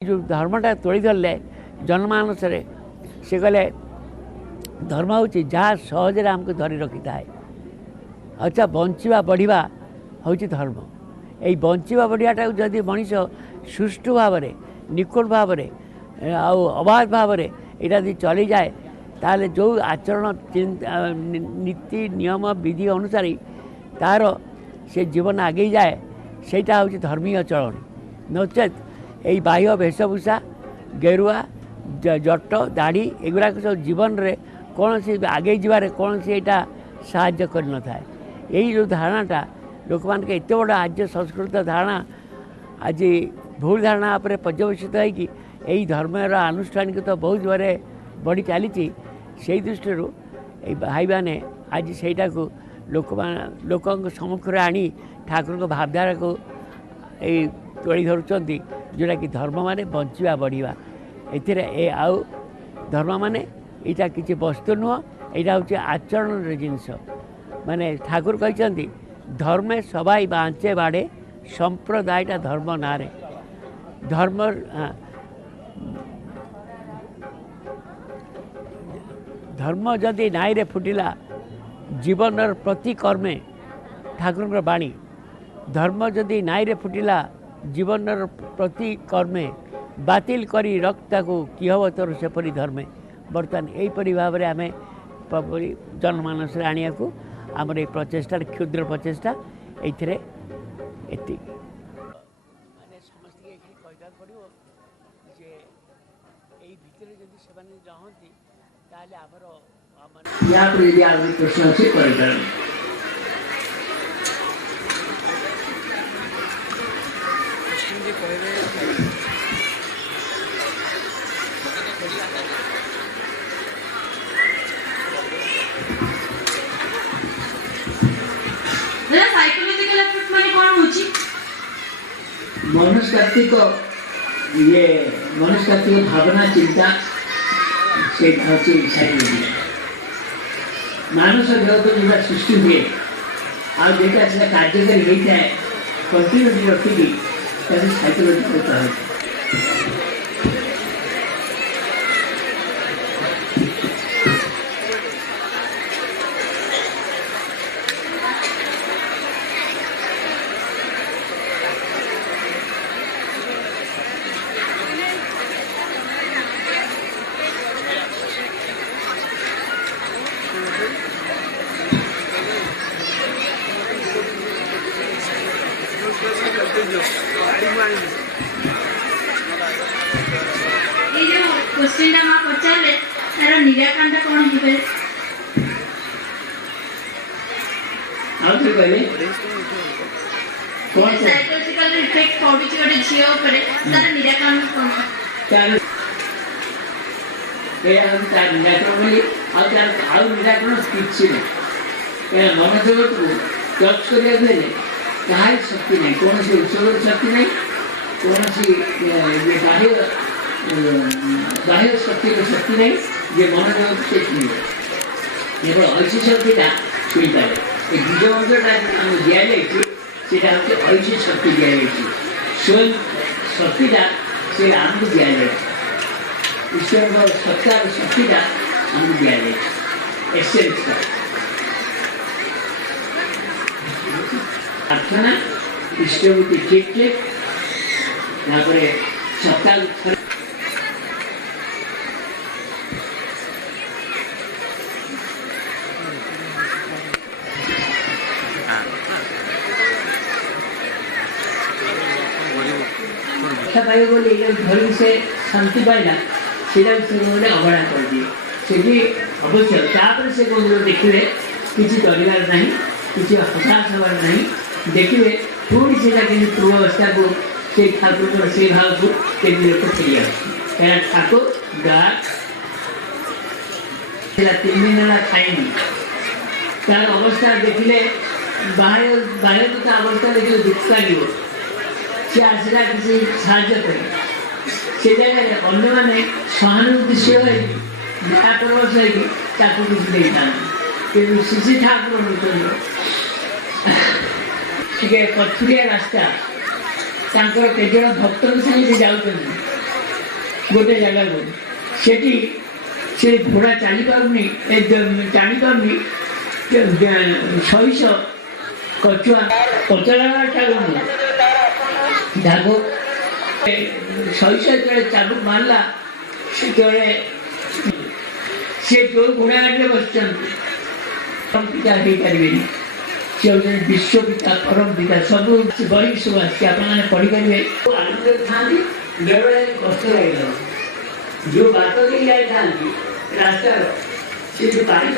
जो धर्मटा तोड़ी धरले जनमानस से कहले धर्म हूँ जहाँ सहजरे आमको धरी रखी थाए। अच्छा बंचा बढ़िया हूँ धर्म। यही बंचा बढ़ियाटा जदि मनीष सुष्ठु भाव निकोट भाव अबाध भाव यहाँ यदि चली जाए ताले जो आचरण नीति नियम विधि अनुसार तार से जीवन आगे जाए सेटा हूँ धर्मीय चलन। नचेत यही बाह्य वेशभूषा गेरुआ जट दाढ़ी एगुड़ाक सब जीवन रे कौन सी आगे जीवार कौन सी यहाँ साहाय्य कर न था। यही जो धारणाटा लोक मान के एत बड़ा आज संस्कृत धारणा आज भूल धारणा पर पर्यवेसित होगी यही धर्मर आनुष्ठानिक तो बहुत बड़े बढ़ी चली से दृष्टि भाई मैंने आज सेटा को लोक सम्मुखें आनी ठाकुर को भावधारा को यही तोड़ी धरुंच जोटा कि धर्म माने बंचा बढ़िया ए आउ धर्म माने यहाँ किसी वस्तु नुह यहाँ हूँ आचरण जिनस माने ठाकुर कहते धर्मे सबाई बाँचे बाड़े संप्रदायटा धर्म नारे धर्म धर्म जदि नाई फुटिला जीवन प्रति कर्मे ठाकुर बाणी धर्म जदि नाई फुटिला जीवन प्रति कर्मे बातिल करी रक्ता को कि हम तोर सेपरी धर्मे बर्तमान यहीपरी भाव में आम जनमानस आने को आमर ये प्रचेषा क्षुद्र प्रचेषा ये प्रश्न अच्छे कर मनस्तात्विक ये मनस्तात्विक भावना चिंता से मानस जगत जो सृष्टि हुए आटा से कार्यकारी होता है कंटिन्यूटी रखिकी साइकोलॉजिकल कहा साइकोलॉजिकल इफेक्ट पड़ुछि गोटे झियो ऊपर तार निराकरण कोन ए हम तार निराकरण बोली आउ निराकरण किछि नै ए मन जगत को टच करिया देले काई शक्ति नहीं कौन सी उत्सव शक्ति नहीं कौन सी ये बाह्य शक्ति की शक्ति नहीं ये मन जगत से नहीं केवल ऐसी शक्तिटा छुई पाए ये बीज मंत्रटा दिया जाए सेटा हूँ ऐसी शक्ति दिया जाए स्वयं शक्तिटा से आमको दि जाए ईश्वर सत्ता शक्तिटा आमको दि जाए एक्सेलेंसटा प्रार्थना इष्टमूर्ति ठीक ठीक सप्ताह पाई बोली धरी से शांति पाइला से अवहेला कर दिए से अवश्य तापर से देखिए किसी डरबार ना किसी हताश हबार ना देखिए पुणी से पूर्व अवस्था को से ठाकुर से भाव को फेरी क्या ठाकुर गा 3 दिन खाई तार अवस्था देखिले बाह्य अवस्था देखिए दुख लगे सी आसला किसी साहाଯ୍य करे से जगह अन्य मैंने सहानुभूति व्यापरवश किसी कि शिशि ठाकुर टे पथुरिया रास्ता केजन भक्त संगे जाऊँ गोटे जगह सेठी से घोड़ा चली पारनी जानी पारनी सहिष कचुआ पचरा चलुनी दाग सहिष जो चाबुक मारला से जो गुणागार बस पिता हो पारे से हूँ विश्व पिता परम पिता सब बड़ी सुभाष आपने पढ़ी पारे था बेड़े कष्ट लगे जो बात के जाए रास्तार से जो पानी